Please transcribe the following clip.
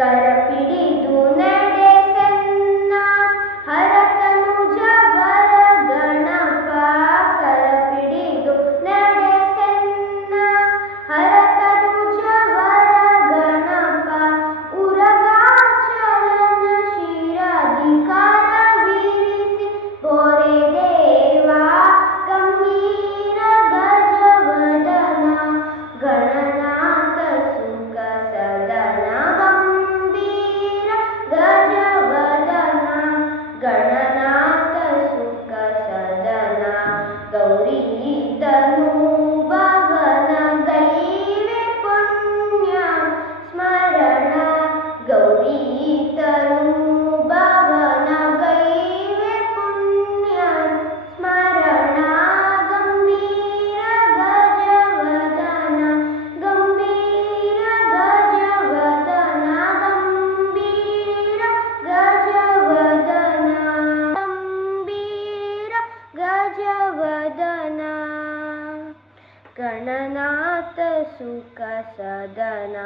ಕರಪಿಡಿದು ನಡೆಸೆನ್ನ ಹರತನುಜವರ ಗಣಪ ಕರಪಿಡಿದು ನಡೆಸೆನ್ನ ಹರತನುಜವರ ಗಣಪ ಉರಗಾಚಲನ ಶಿರಾಧಿಕಾರ ವೀರಿಸಿ ಪೊರೆದೇವ ಗಂಭೀರ ಗಜವದನ ಗಣನಾಥ ಸುಖ ಸದನ ಗಂಭೀರ ಗಜವದನ ಗಣನಾಥ ಸುಖ ಸದನ ಗೌರಿ ತನು ಭವನ ಗೈವೆ ಪುಣ್ಯ ಸ್ಮರಣ ಗೌರಿ ತನು ಭವನ ಗೈವೆ ಪುಣ್ಯ ಸ್ಮರಣ ಗಂಭೀರ ಗಜವದನ ಗಂಭೀರ ಗಜವದನ ಗಂಭೀರ ಗಜವದನ ಗಂಭೀರ ಗಜವದನ ಗಣನಾಥ ಸುಖ ಸದನ.